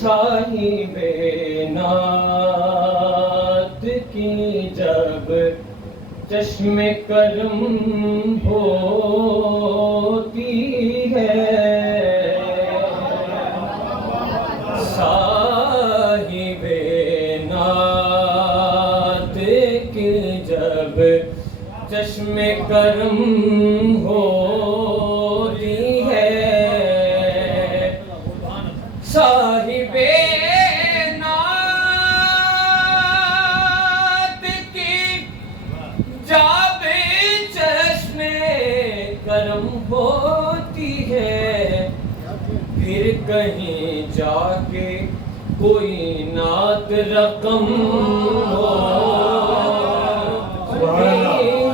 صاحب نعت کی جب چشم کرم ہوتی ہے، صاحب نعت کی جب چشم کرم ہوتی ہے، صاحب نعت کی جب چشم کرم ہوتی ہے، پھر کہیں جا کے کوئی نعت رقم ہوتی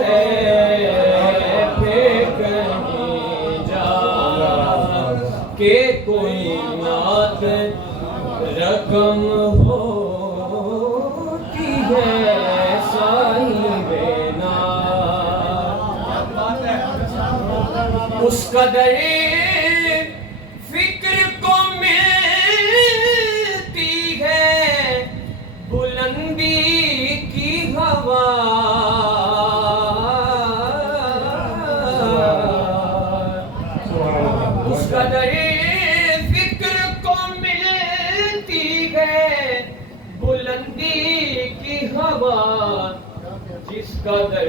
ہے، پھر کہیں جا کے کوئی نعت رقم ہوتی ہے، صاحب نعت اس قدر فکر کو ملتی ہے بلندی کی ہوا، اس قدر فکر کو ملتی ہے بلندی کی ہوا، جس قدر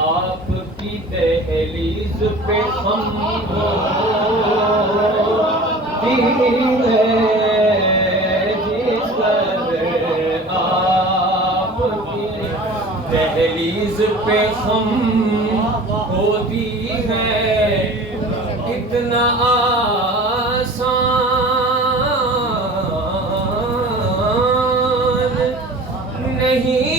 آپ کی دہلیز پہ ہم ہوتی ہے، جس قدر آپ کی دہلیز پہ ہم ہوتی ہے، اتنا آسان نہیں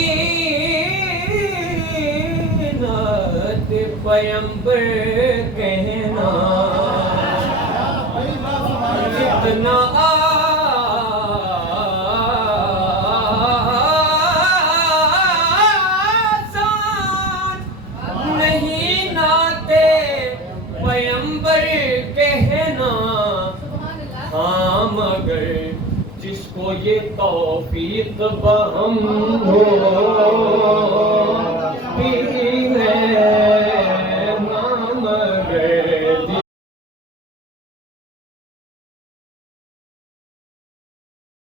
نعت پیمبر کہنا، اتنا آسان نہیں نعت پیمبر کہنا، ہاں مگر جس کو یہ توفیق بہم ہو